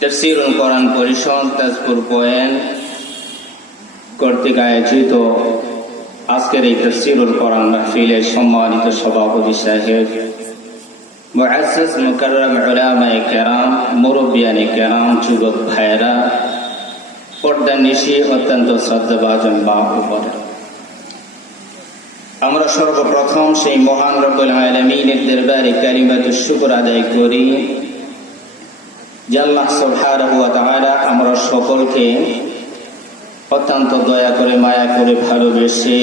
তাফসীরুল কোরআন পরিষদ তাজপুর পয়েন্ট কর্তৃক আয়োজিত আজকের এই তাফসীরুল কোরআন মাহফিলের সম্মানিত সভাপতি সাহেব, মুআজ্জাজ মুকাররম উলামায়ে কেরাম, মুরব্বিয়ানে কেরাম, যুবক ভাইয়েরা, পর্দার নিশি অত্যন্ত শ্রদ্ধাভাজন মা ও বোনেরা, আমরা সর্বপ্রথম সেই মহান রব্বুল আলামিনের দরবারে কালিমাতুশ শুকর আদায় করি যে আল্লাহ সুবহানাহু ওয়া তাআলা আমরা সকলকে অত্যন্ত দয়া করে, মায়া করে, ভালোবেসে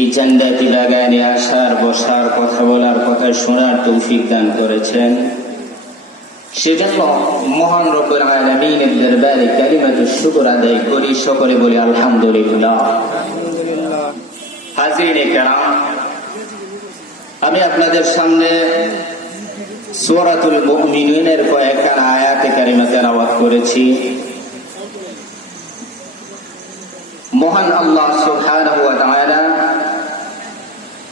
এই জান্নাতি বাগানে আসার, বসার, কথা বলার, কথা শোনার তৌফিক দান করেছেন। সেজন্য মহান রব্বুল আলামিনের দরবারে কালিমাতুশ শুকর আদায় করি, সকলে বলি আলহামদুলিল্লাহ। হাজিরিনে কেরাম, আমি আপনাদের সামনে সূরাতুল মুমিনুনের কয়েকখানা আয়াতে কারিমা তেলাওয়াত করেছি। মহান আল্লাহ সুবহানাহু ওয়া তাআলা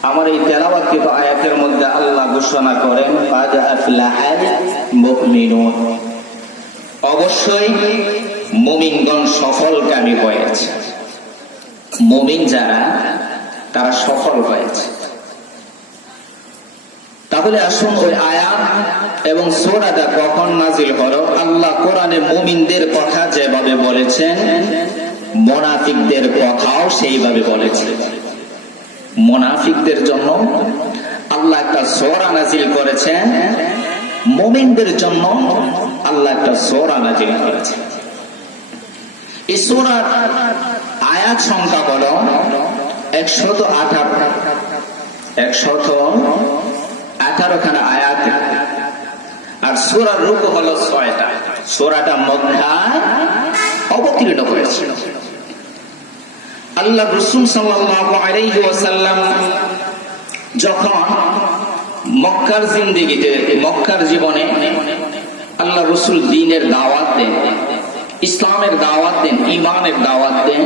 আমার এই তেলাওয়াতকৃত আয়াতের মধ্যে আল্লাহ ঘোষণা করেন, কাদ আফলাহাল মুমিনুন, অবশ্যই মুমিনগণ সফলকামী হয়েছে। মুমিন যারা, তারা সফল হয়েছে। তাহলে আসুন ওই আয়াত এবং সূরাটা কখন নাজিল হলো, আল্লাহ কোরআনে মুমিনদের কথা যেভাবে বলেছেন, মুনাফিকদের কথাও সেইভাবে বলেছেন। মুনাফিকদের জন্য আল্লাহ একটা সূরা নাজিল করেছেন, মুমিনদের জন্য আল্লাহ একটা সূরা নাজিল করেছেন। এই সূরার আয়াত সংখ্যা হলো 118 খানা আয়াত, আর সূরার রুকু হলো 6টা। সূরাটা মক্কায় অবতীর্ণ হয়েছিল। আল্লাহ রাসূল সাল্লাল্লাহু আলাইহি ওয়াসাল্লাম যখন মক্কার জিন্দেগিতে, মক্কার জীবনে আল্লাহ রাসূল দ্বীনের দাওয়াত দেন, ইসলামের দাওয়াত দেন, ঈমানের দাওয়াত দেন।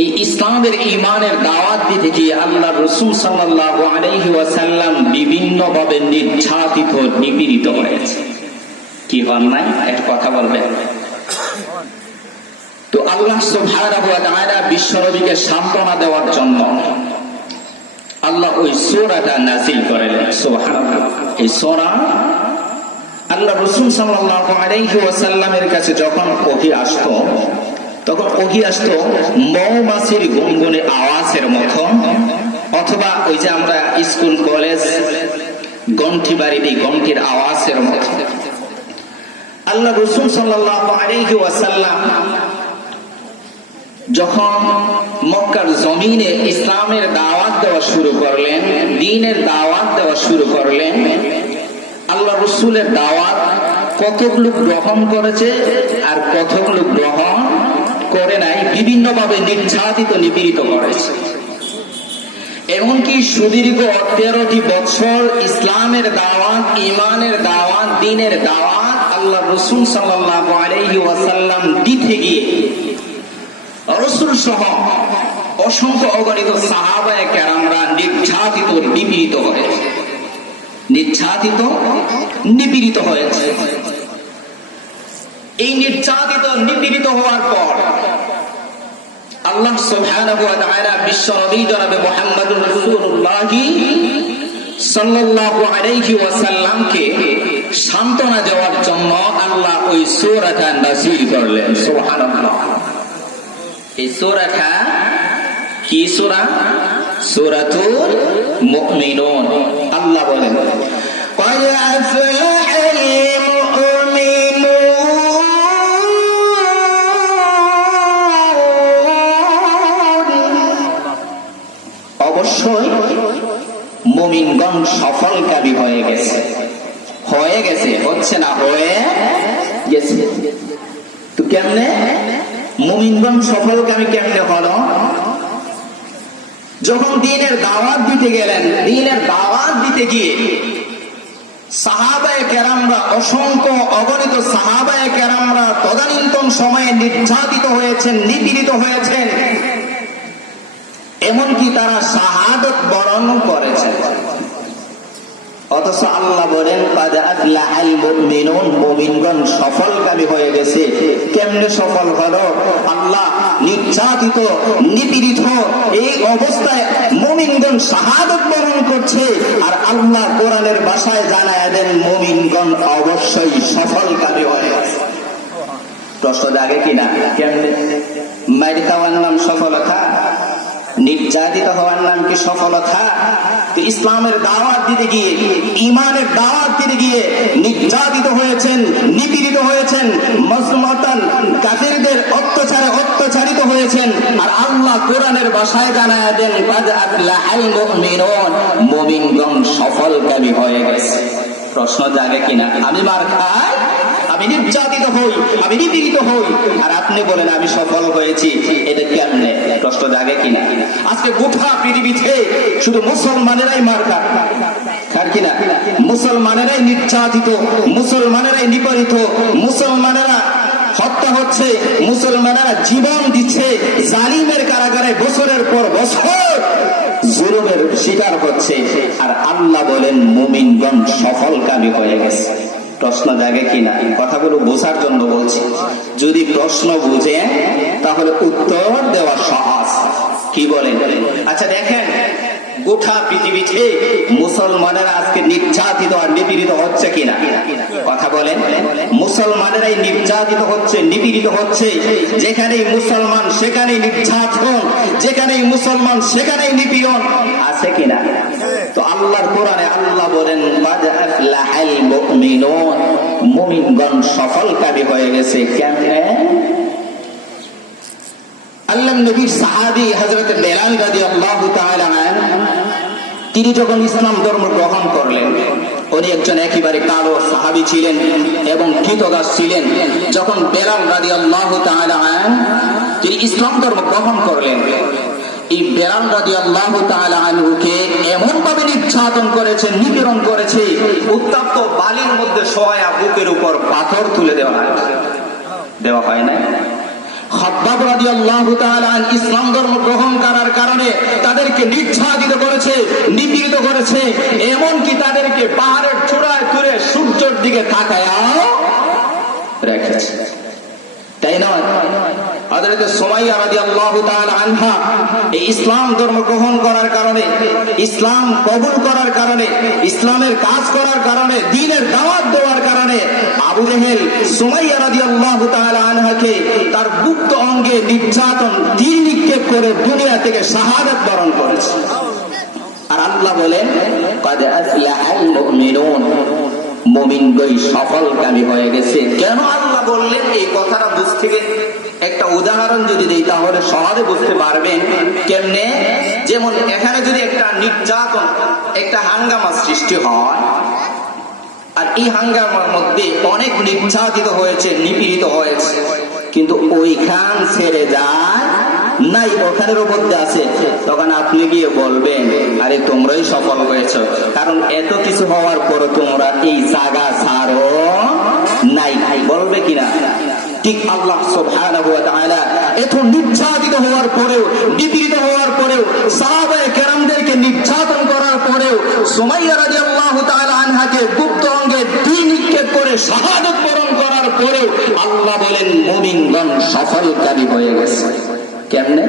এই ইসলামের ঈমানের দাওয়াত দিতে গিয়ে আল্লাহ রাসূল সাল্লাল্লাহু আলাইহি ওয়াসাল্লাম বিভিন্ন ভাবে নির্যাতিত, নিপীড়িত হয়েছে। কি হন নাই? একটা কথা বলবেন। তো আল্লাহ সুবহানাহু ওয়া তাআলা বিশ্বনবীকে সান্ত্বনা দেওয়ার জন্য আল্লাহ ওই সূরাটা নাযিল করেন। সুবহানাল্লাহ। এই সূরা আল্লাহ রাসূল সাল্লাল্লাহু আলাইহি ওয়াসাল্লামের কাছে যখন ওহী আসতো, তখন ওহী আসতো মৌমাছির গুনগুনে আওয়াজের মতো, অথবা ওই যে আমরা স্কুল কলেজ ঘন্টি বাড়িতে ঘন্টির আওয়াজের মতো। আল্লাহ রাসূল সাল্লাল্লাহু আলাইহি ওয়াসাল্লাম যখন মক্কার জমিনে ইসলামের দাওয়াত দেওয়া শুরু করলেন, দ্বীনের দাওয়াত দেওয়া শুরু করলেন, আল্লাহ রাসূলের দাওয়াত কতগুলো গ্রহণ করেছে আর কতগুলো গ্রহণ করে নাই, বিভিন্ন ভাবে নির্যাতিত, নিপীড়িত করেছে। এমনকি সুদীর্ঘ 13টি বছর ইসলামের দাওয়াত, ঈমানের দাওয়াত, দ্বীনের দাওয়াত আল্লাহ রাসূল সাল্লাল্লাহু আলাইহি ওয়াসাল্লাম দিতে গিয়ে রাসূল সহ অসংখ্য অগণিত সাহাবায়ে কেরামরা নির্যাতিত, নিপীড়িত হয়েছে, নির্যাতিত, নিপীড়িত হয়েছে। এই নির্যাতিত, নিপীড়িত হওয়ার পর আল্লাহ সুবহানাহু ওয়া তাআলা বিশ্বনবী জনাবে মুহাম্মদুর রাসূলুল্লাহ সাল্লাল্লাহু আলাইহি ওয়াসাল্লামকে সান্ত্বনা দেওয়ার জন্য আল্লাহ ওই সূরাটা নাযিল করলেন। সুবহানাল্লাহ। এই সূরাটা কি সূরা? সূরাতুল মুমিনুন। আল্লাহ বলেন, قد أفلح অবশ্যই মুমিনগণ সফলকামী হয়ে গেছে। হয়ে গেছে, হচ্ছে না, হয়ে গেছে। তো কেমনে মুমিনগণ সফলকামী কেমনে হলো? যখন দ্বীনের দাওয়াত দিতে গেলেন, দ্বীনের দাওয়াত দিতে গিয়ে সাহাবায়ে কেরামরা, অসংখ্য অগণিত সাহাবায়ে কেরামরা তদানীন্তন সময়ে নির্যাতিত হয়েছেন, নিপীড়িত হয়েছেন। এমনকি তারা শাহাদত বরণ করেছেন। অথচ আল্লাহ বলেন কাদ আফলাহাল মুমিনুন, মুমিনগণ সফলকামী হয়ে গেছে। কেমনে সফল হলো? আল্লাহ নির্যাতিত নিপীড়িত এই অবস্থায় মুমিনগণ শাহাদাত বরণ করছে, আর আল্লাহ কোরআনের ভাষায় জানায় দেন মুমিনগণ অবশ্যই সফলকামী হয়ে গেছে। প্রশ্ন জাগে কিনা? কেমনে? মাইর খাওয়ার নাম সফলতা? নির্যাতিত হওয়ার নাম কি সফলতা? ইসলামের দাওয়াত দিতে গিয়ে, ইমানের দাওয়াত দিতে গিয়ে নির্যাতিত হয়েছেন, নিপীড়িত হয়েছেন, মুসলমান কাফিরদের অত্যাচারে অত্যাচারিত হয়েছেন, আর আল্লাহ কোরআনের ভাষায় জানায় দেন কাদ আফলাহাল মুমিনুন, মুমিনগণ সফলকামী হয়ে গেছে। প্রশ্ন জাগে কিনা? আমি মার খাই, আমি নির্যাতিত হই, আমি নিপীড়িত হই, আর আপনি বলেন আমি সফল হয়েছি, এটা কেমনে? প্রশ্ন জাগে কিনা? আজকে গোটা পৃথিবীতে শুধু মুসলমানেরাই মার খায় কিনা, মুসলমানেরাই নির্যাতিত, মুসলমানেরাই নিপীড়িত, মুসলমানেরা হত্যা হচ্ছে, মুসলমানেরা জীবন দিচ্ছে, জালিমের কারাগারে বছরের পর বছর জুলুমের শিকার হচ্ছে, আর আল্লাহ বলেন মুমিনগণ সফলকামী হয়ে গেছে। প্রশ্ন জাগে কিনা? কথাগুলো বোঝার জন্য বলছি। যদি প্রশ্ন বুঝে তাহলে উত্তর দেওয়া সহজ। কি বলেন? আচ্ছা দেখেন, গোটা পৃথিবীতে মুসলমানেরা আজকে নির্যাতিত আর নিপীড়িত হচ্ছে কিনা? কথা বলেন। মুসলমানেরাই নির্যাতিত হচ্ছে, নিপীড়িত হচ্ছে। যেখানেই মুসলমান সেখানেই নির্যাতন, যেখানেই মুসলমান সেখানেই নিপীড়ন, আছে কিনা? তো আল্লাহর কোরআনে আল্লাহ বলেন কাদ আফলাহাল মুমিনুন, মুমিনগণ সফলকামী হয়ে গেছে। কেমনে? আল্লাহর নবীর সাহাবী হযরত বেলাল রাদিয়াল্লাহু তাআলা আনহু, তিনি যখন ইসলাম ধর্ম গ্রহণ করলেন, উনি একজন একেবারে কালো সাহাবী ছিলেন এবং কৃতদাস ছিলেন। যখন বেলাল রাদিয়াল্লাহু তাআলা আনহু তিনি ইসলাম ধর্ম গ্রহণ করলেন, এই বেলাল রাদিয়াল্লাহু তাআলা আনহুকে এমন ভাবে নির্যাতন করেছে, নিপীড়ন করেছে, উত্তপ্ত বালির মধ্যে শোয়া বুকের উপর পাথর তুলে দেওয়া হয় না। খাব্বাব রাদিয়াল্লাহু তাআলা আনহু ইসলাম ধর্ম গ্রহণ করার কারণে তাদেরকে নির্যাতিত করেছে, নিপীড়িত করেছে, এমনকি তাদেরকে পাহাড়ের চূড়ায় তুলে সূর্যের দিকে তাকায়া রেখেছে। তাই নয়? হযরত সুমাইয়া রাদিয়াল্লাহু তাআলা আনহা এই ইসলাম ধর্ম গ্রহণ করার কারণে, ইসলাম কবুল করার কারণে, ইসলামের কাজ করার কারণে, দ্বীনের দাওয়াত দেওয়ার কারণে আবু জেহেল সুমাইয়া রাদিয়াল্লাহু তাআলা আনহাকে তার গুপ্ত অঙ্গে নির্যাতন, তীর নিক্ষেপ করে দুনিয়া থেকে শাহাদাত বরণ করেছে। আর আল্লাহ বলেন কাদ আফলাহাল মুমিনুন, মুমিনগণ সফলকামী হয়ে গেছে। কেন আল্লাহ বললেন এই কথাটা? বুঝতে গেলে একটা উদাহরণ যদি দিই তাহলে সহজে বুঝতে পারবেন। কেমনে? যেমন এখানে যদি একটা নির্যাতন, একটা হাঙ্গামা সৃষ্টি হয়, আর এই হাঙ্গামার মধ্যে অনেক নির্যাতিত হয়েছে, নিপীড়িত হয়েছে, কিন্তু ওইখান ছেড়ে যায় নাই, ওখানের মধ্যে আছে, তখন আপনি গিয়ে বলবেন আরে তোমরাই সফল হয়েছো, কারণ এত কিছু হওয়ার পর তোমরা এই জায়গা ছাড়ো নাই। বলবে কিনা? ঠিক আল্লাহ সুবহানাহু ওয়া তাআলা এত নির্যাতিত হওয়ার পরেও, নিপীড়িত হওয়ার পরেও, সাহাবায়ে কেরামদেরকে নির্যাতন করার পরেও, সুমাইয়া রাদিয়াল্লাহু তাআলা আনহাকে গুপ্ত অঙ্গে তীর নিক্ষেপ করে শাহাদাত বরণ করার পরেও আল্লাহ বলেন মুমিনগণ সফলকারী হয়ে গেছে। কেমনে?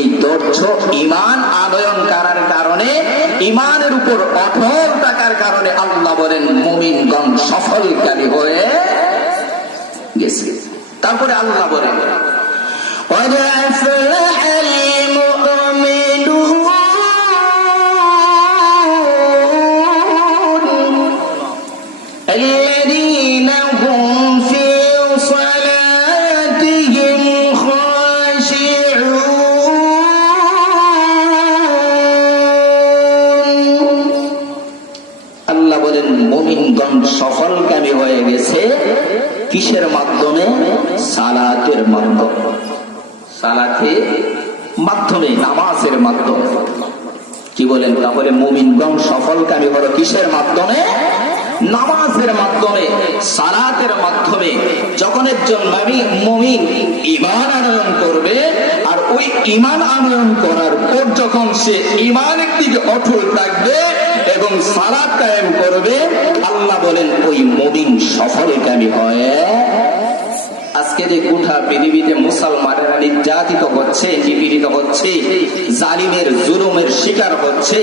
এই ধৈর্য, ঈমান আনয়ন করার কারণে, ঈমানের উপর অটল থাকার কারণে আল্লাহ বলেন মুমিনগণ সফলকারী হয়ে গেছে। তারপরে আল্লাহ বলেন قد أفلح المؤمنون الذين هم في صلاتهم خاشعون। আল্লাহ বলেন মুমিনগণ সফলকামী হয়ে গেছে। কিসের মাধ্যমে? সালাতের মাধ্যমে। সালাতের মাধ্যমে, নামাজের মাধ্যমে। কি বলেন? তাহলে মুমিনগণ সফলকামী হলো কিসের মাধ্যমে? নামাজের মাধ্যমে, সালাতের মাধ্যমে। যখন একজন মুমিন ঈমান আনয়ন করবে, আর ওই ঈমান আনয়ন করার পর যখন সে ঈমানের দিকে অটল থাকবে এবং সালাত কায়েম করবে, আল্লাহ বলেন ওই মুমিন সফলকামী হয়। আজকে যে গোটা পৃথিবীতে মুসলমানেরা নির্যাতিত হচ্ছে, নিপীড়িত হচ্ছে, জালিমের জুলুমের শিকার হচ্ছে,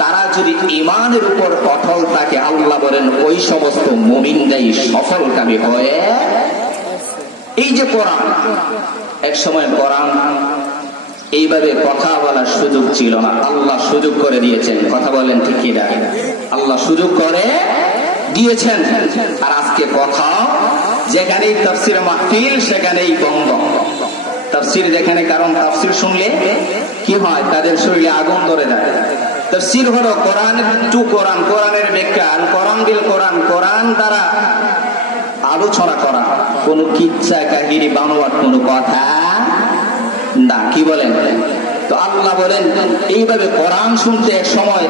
তারা যদি ঈমানের উপর অটল থাকে, আল্লাহ বলেন ওই সমস্ত মুমিনরাই সফলকামী হয়। এই যে কোরআন, এক সময় কোরআন এইভাবে কথা বলার সুযোগ ছিল না, আল্লাহ সুযোগ করে দিয়েছেন। কথা বলেন ঠিক কি না? আল্লাহ সুযোগ করে দিয়েছেন। আর আজকে কথা যেখানেই তাফসীর মাহফিল সেখানেই বন্ধ। তাফসীর যেখানে, কারণ তাফসীর শুনলে কি হয়, তাদের শরীরে আগুন ধরে যায়। তাফসীর হলো কোরআন টু কোরআন, কোরআনের ব্যাখ্যা, কোরআন বিল কোরআন, কোরআন দ্বারা আলোচনা করা, কোন কিচ্ছা কাহিনী বানোয়াট কোনো কথা না। কি বলেন? তো আল্লাহ বলেন এইভাবে কোরআন শুনতে এক সময়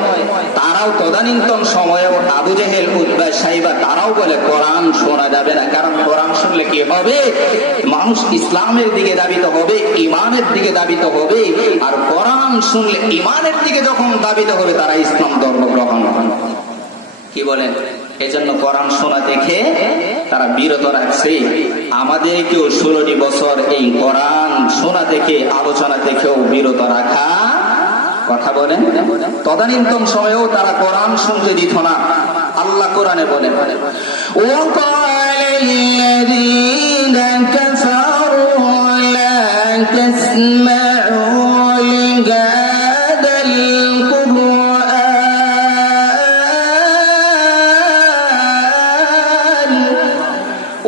তারাও, তদানীন্তন সময়েও আবু জেহেল, উতবা, সাইবা তারাও বলে কোরআন শোনা যাবে না, কারণ কোরআন শুনলে কি হবে, মানুষ ইসলামের দিকে দাবিত হবে, ঈমানের দিকে দাবিত হবে। আর কোরআন শুনলে ঈমানের দিকে যখন দাবিত হবে, তারা ইসলাম ধর্ম গ্রহণ করে। কি বলেন? এজন্য কোরআন শোনা দেখে তারা বিরত রাখছে। আমাদেরকেও 16টি বছর এই কোরআন শোনা দেখে, আলোচনা দেখেও বিরত রাখা। কথা বলেন, তদানীন্তন সময়েও তারা কোরআন শুনতে দিত না। আল্লাহ কোরআনে বলেন, ওয়াকালাল্লাযীনা কাফারু লা তাসমা'ু লিহাদাল কুরআন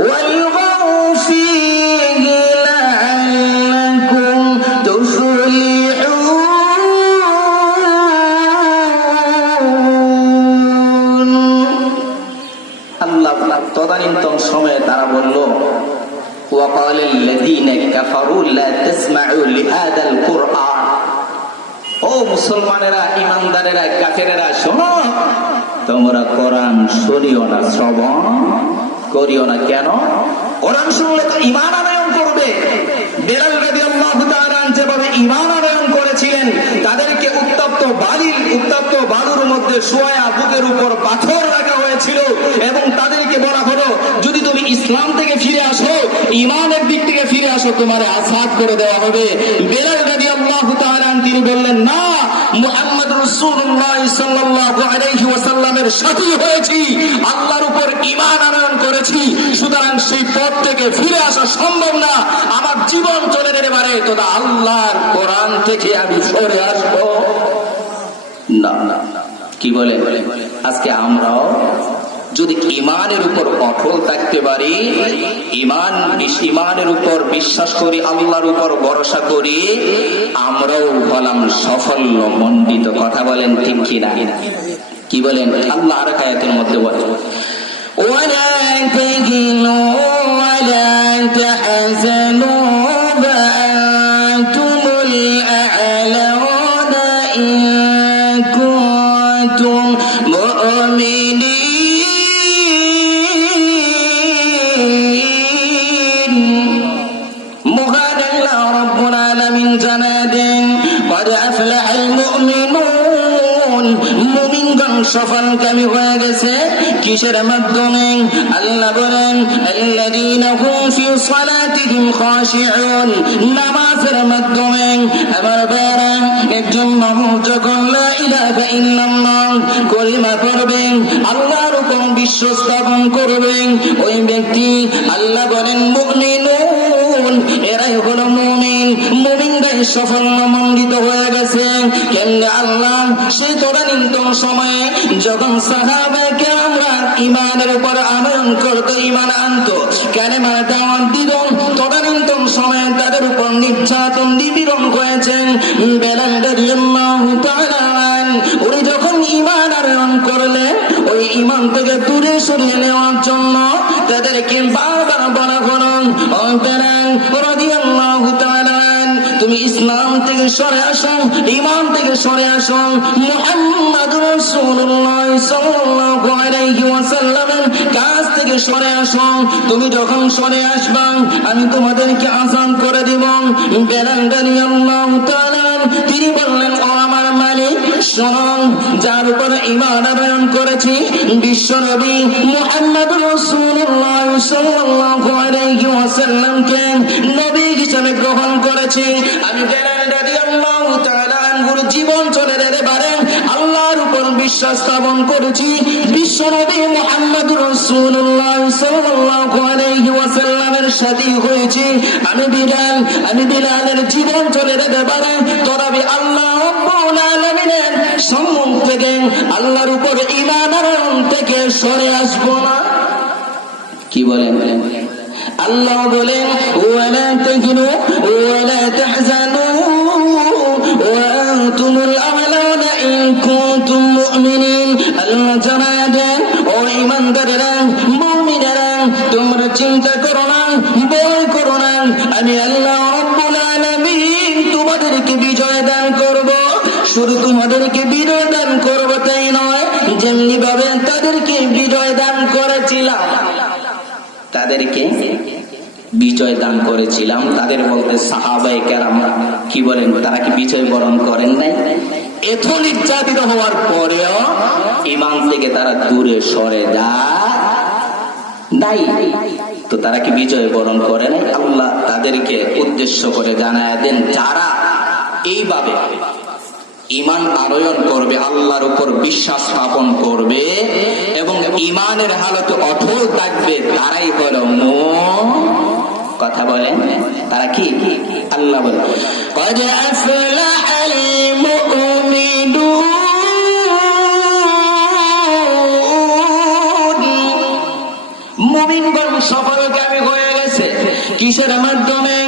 ওয়ালগাউ ফীহি লা'আল্লাকুম তুফলিহুন। আল্লাহ তদানীন্তন সময়ে তারা বলল, ওয়াকালাল্লাযীনা কাফারু লা তাসমা'ু লিহাদাল কুরআন, ও মুসলমানেরা, ঈমানদারেরা, কাফেরেরা, শোনো, তোমরা কোরআন শুনিও না, শ্রবণ করিও না। কেন? কোরআন শুনলে তো ঈমান আনয়ন করবে। বেলাল রাদিয়াল্লাহু তাআলা যেভাবে ঈমান আনয়ন করেছিলেন, তাদেরকে উত্তপ্ত বালুর মধ্যে শোয়া বুকের উপর পাথর রাখা হয়েছিল এবং তাদেরকে বলা হলো, যদি তুমি ইসলাম থেকে ফিরে আসো, ঈমানের দিক থেকে ফিরে আসো, তোমার আযাব করে দেওয়া হবে। বেলাল রাদিয়াল্লাহু তাআলা তিনি বললেন, না, মুহাম্মদ রাসূলুল্লাহ সাল্লাল্লাহু আলাইহি ওয়াসাল্লামের সাথী হয়েছি, আল্লাহর উপর ঈমান আনয়ন করেছি, সুতরাং সেই পথ থেকে ফিরে আসা সম্ভব না। আমার জীবন চলে যেতে পারে, তবে আল্লাহর কোরআন থেকে আমি সরে আসবো না। কি বলে? আজকে আমরাও যদি ঈমানের উপর অটল থাকতে পারি, ঈমানের উপর বিশ্বাস করি, আল্লাহর উপর ভরসা করি, আমরাও হলাম সাফল্য মণ্ডিত। কথা বলেন ঠিক কি না? কি বলেন? আল্লাহ আর আয়াতের মধ্যে বলেন, ওয়ালা তাহিনু ওয়ালা তাহজানু ওয়া আনতুমুল আ'লাউনা ইন কুনতুম মুমিনিন। মহান আল্লাহ রাব্বুল আলামিন জানালেন, قد أفلح المؤمنون, মুমিনগণ সফলকামী হয়ে গেছে। কিসের মাধ্যমে? আল্লাহ বলেন, আল্লাযীনা হুম ফি সালাতিহিম খাশিউন, নামাজের মাধ্যমে। আমার ভাইরা, একজন মানুষ যখন লা ইলাহা ইল্লাল্লাহ কালিমা পড়বেন, আল্লাহর উপর বিশ্বাস স্থাপন করবেন, ওই ব্যক্তি, আল্লাহ বলেন, মুমিনুন, এরাই হলো মুমিন। মুমিনরাই সাফল্যমণ্ডিত হয়ে গেছে। কেননা আল্লাহ সেই তদানীন্তন সময়ে যখন সাহাবায়ে কেরামরা ঈমানের উপর আনয়ন করত, ঈমান আনতো, কালেমা দাওয়াত দিত, তদানীন্তন সময়ে তাদের উপর নির্যাতন নিপীড়ন করেছেন। বেলাল রাদিয়াল্লাহু তাআলা উনি যখন ঈমান আনয়ন করলেন, ওই ঈমান থেকে দূরে সরিয়ে নেওয়ার জন্য তাদেরকে বারবার বলা হলো, ও বেলাল রাদিয়াল্লাহু তাআলা, তুমি ইসলাম থেকে সরে আসো, ঈমান থেকে সরে আসো, মুহাম্মাদুর রাসূলুল্লাহ সাল্লাল্লাহু আলাইহি ওয়াসাল্লামের কাছ থেকে সরে আসো। তুমি যখন সরে আসবা, আমি তোমাদেরকে আযান করে দিব। বেলাল রাদিয়াল্লাহু তাআলা তিনি বললেন, ও আমার মালিক, শোনো, যার উপর ঈমান আনয়ন করেছি বিশ্বনবী মুহাম্মদুর রাসূলুল্লাহ সাল্লাল্লাহু আলাইহি ওয়াসাল্লামকে নবী হিসেবে গ্রহণ করেছি। আমি বেলাল রাদিয়াল্লাহু তাআলা আনহুর জীবন চলে যেতে পারে আল্লাহর উপর বিশ্বাস স্থাপন করেছি। বিশ্বনবী মুহাম্মদুর রাসূলুল্লাহ সাল্লাল্লাহু আলাইহি ওয়াসাল্লামের সাথী হয়েছি। আমি বিলালের জীবন চলে যেতে পারে তবে আল্লাহ রাব্বুল আলামিনের সম্মুখ থেকে আল্লাহর উপর ঈমান আনয়ন থেকে সরে আসবো না। কি বলেন? আল্লাহ বলেন ওয়ালা তাহিনু ওয়ালা তাহজানু ওয়া আনতুমুল আ'লাউনা ইন কুনতুম মুমিনিন। আল্লাহ জানায় দেন, ও ঈমানদারেরা, মুমিনেরা, তোমরা চিন্তা করো না, ভয় করো না, আমি আল্লাহ রাব্বুল আলামিন তোমাদেরকে বিজয় দান করব। শুধু তোমাদেরকে বিজয় দান করব তাই নয়, যেমনি ভাবে তাদেরকে বিজয় দান করেছিলাম, তাদেরকে বিজয় দান করেছিলাম। তাদের বলতে সাহাবায়ে কেরামরা। কি বলেন? তারা কি বিজয় বরণ করেন নাই? এত নির্যাতিত হওয়ার পরেও ঈমান থেকে তারা দূরে সরে যায় নাই, তো তারা কি বিজয় বরণ করে নাই? আল্লাহ তাদেরকে উদ্দেশ্য করে জানায় দেন, যারা এইভাবে ঈমান আনয়ন করবে, আল্লাহর উপর বিশ্বাস স্থাপন করবে এবং ঈমানের হালতে অটল থাকবে, তারাই হলো কথা বলেন, তারা কি? আল্লাহ বলে قد أفلح المؤمنون। মুমিনগণ সফলকামী হয়ে গেছে কিসের মাধ্যমে?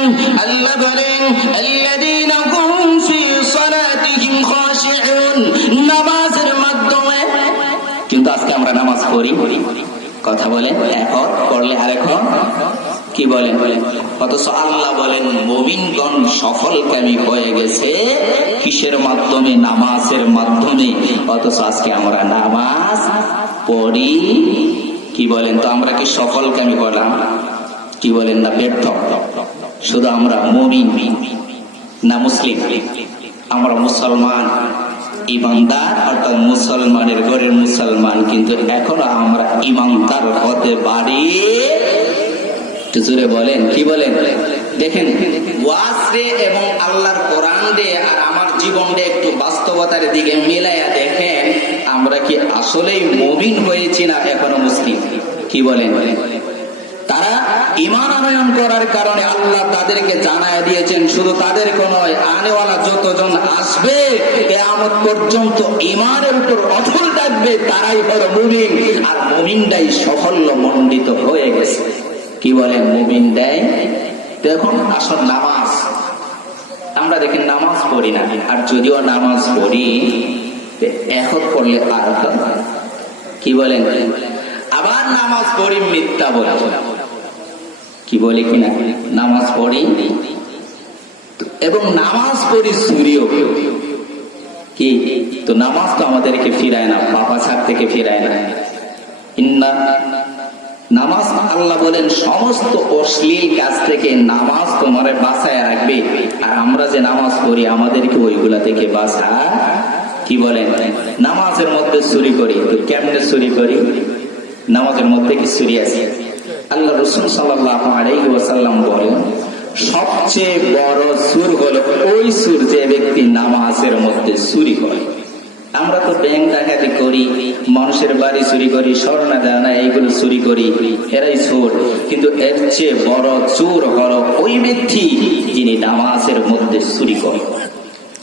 আল্লাহ বলেন আল্লাযীনা হুম ফি সালাতিহিম খাশিউন, নামাজের মাধ্যমে। কিন্তু আজকে আমরা নামাজ পড়ি, কথা বলেন, এখন পড়লে আরেকজন কি বলেন? অথচ আল্লাহ বলেন মুমিনগণ সফলকামী হয়ে গেছে কিসের মাধ্যমে? নামাজের মাধ্যমে। অথচ আজকে আমরা নামাজ পড়ি, কি বলেন? তো আমরা কি সফলকামী হলাম? কি বলেন? না ব্যর্থ? শুধু আমরা মুমিন না মুসলিম? আমরা মুসলমান, ঈমানদার, অর্থাৎ মুসলমানের ঘরের মুসলমান, কিন্তু এখনো আমরা ঈমানদার হতে পারি? জোরে বলেন, কি বলেন? দেখেন, ওয়াজ রে এবং আল্লাহর কোরআন রে আর আমার জীবন রে একটু বাস্তবতার দিকে মিলাইয়া দেখেন, আমরা কি আসলেই মুমিন হয়েছি না এখনো মুসলিম? কি বলেন? তারা ঈমান আনয়ন করার কারণে আল্লাহ তাদেরকে জানায় দিয়েছেন, শুধু তাদেরকে নয়, আনেওয়ালা যতজন আসবে কিয়ামত পর্যন্ত ঈমানের উপর অটল থাকবে, তারাই হলো মুমিন। আর মুমিনটাই সাফল্য মণ্ডিত হয়ে গেছে। কি বলেন? মুমিন দেয়। দেখুন, আসল নামাজ আমরা দেখেন নামাজ পড়ি না, আর যদিও নামাজ পড়ি এখন পড়লে আর কি বলেন? আবার নামাজ পড়ি মিথ্যা বলে, কি বলে কিনা? নামাজ পড়ি এবং নামাজ পড়ি চুরিও। কি? তো নামাজ তো আমাদেরকে ফিরায় না, পাপাচার থেকে ফিরায় না। ইন্না নামাজ, আল্লাহ বলেন সমস্ত অশ্লীল কাজ থেকে নামাজ তোমারে বাঁচায় রাখবে। আর আমরা যে নামাজ পড়ি আমাদেরকে ওইগুলা থেকে বাঁচায়। কি বলেন? নামাজের মধ্যে চুরি করি, তো কেমনে চুরি করি? নামাজের মধ্যে কি চুরি আছে? আল্লাহ রাসূল সাল্লাল্লাহু আলাইহি ওয়াসাল্লাম বলেন সবচেয়ে বড় চুর হলো ওই চুর যে ব্যক্তি নামাজের মধ্যে চুরি করে। আমরা তো ব্যাংক ডাকাতি করি, মানুষের বাড়ি চুরি করি, স্বর্ণ দানা এইগুলো চুরি করি, এরাই চোর। কিন্তু এর চেয়ে বড় চোর হলো ওই ব্যক্তি যিনি নামাজের মধ্যে চুরি করে।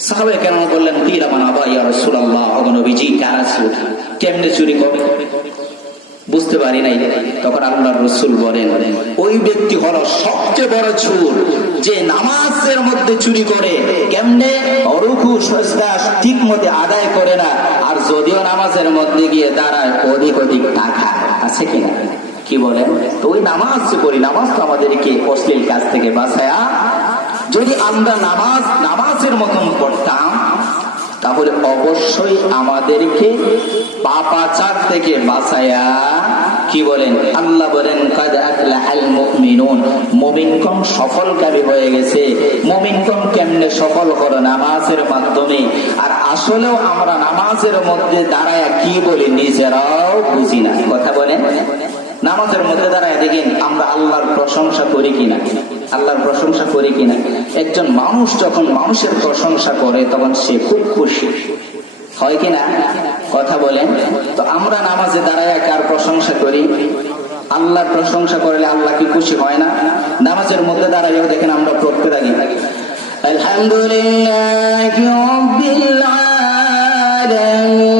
সাহাবায়ে কেরাম বললেন, কিলা মান আবা ইয়া রাসূলুল্লাহ, ওগো নবীজি, কারা চোর? কেমনে চুরি করে? বুঝতে পারি নাই। তখন আল্লাহর রাসূল বলেন ওই ব্যক্তি হলো সবচেয়ে বড় চোর যে নামাজের মধ্যে চুরি করে। কেমনে? রুকু সাজদা ঠিক মতো আদায় করে না, আর যদিও নামাজের মধ্যে গিয়ে দাঁড়ায় অধিক টাকা আছে কিনা। কি বলেন? তো ওই নামাজ করি, নামাজ তো আমাদেরকে অশ্লীল কাজ থেকে বাঁচায়া। যদি আমরা নামাজের মতন পড়তাম তাহলে অবশ্যই আমাদেরকে পাপাচার থেকে বাঁচায়া কি বলেন? আল্লাহ বলেন কাদ আফলাহাল মুমিনুন, মুমিনগণ সফলকারী হয়ে গেছে। মুমিনগণ কেমনে সফল হলো? নামাজের মাধ্যমে। আর আসলেও আমরা নামাজের মধ্যে দাঁড়ায় কি বলি নিজেরাও বুঝি না। কথা বলেন, নামাজের মধ্যে দাঁড়ায় দেখেন আমরা আল্লাহর প্রশংসা করি কিনা, আল্লাহর প্রশংসা করি কিনা। একজন মানুষ যখন মানুষের প্রশংসা করে তখন সে খুব খুশি হয় কিনা, কথা বলেন। তো আমরা নামাজে দাঁড়ায় কার প্রশংসা করি? আল্লাহর প্রশংসা করলে আল্লাহ কি খুশি হয় না? নামাজের মধ্যে দাঁড়াইও দেখেন আমরা পড়তে থাকি আলহামদুলিল্লাহি রাব্বিল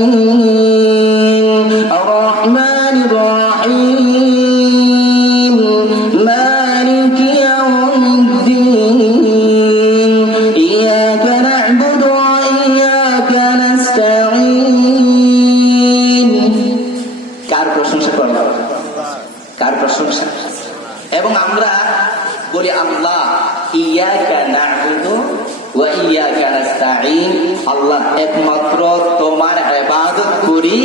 আলামিন আর রহমানির রহিম মালিকি ইয়াউমিদ্দিন ইয়াকা না'বুদু ওয়া ইয়াকা নাস্তাঈন। কার প্রশংসা করলাম? কার প্রশংসা? এবং আমরা বলি আল্লাহ ইয়াকা না'বুদু ওয়া ইয়াকা নাস্তাঈন, আল্লাহ একমাত্র তোমার ইবাদত করি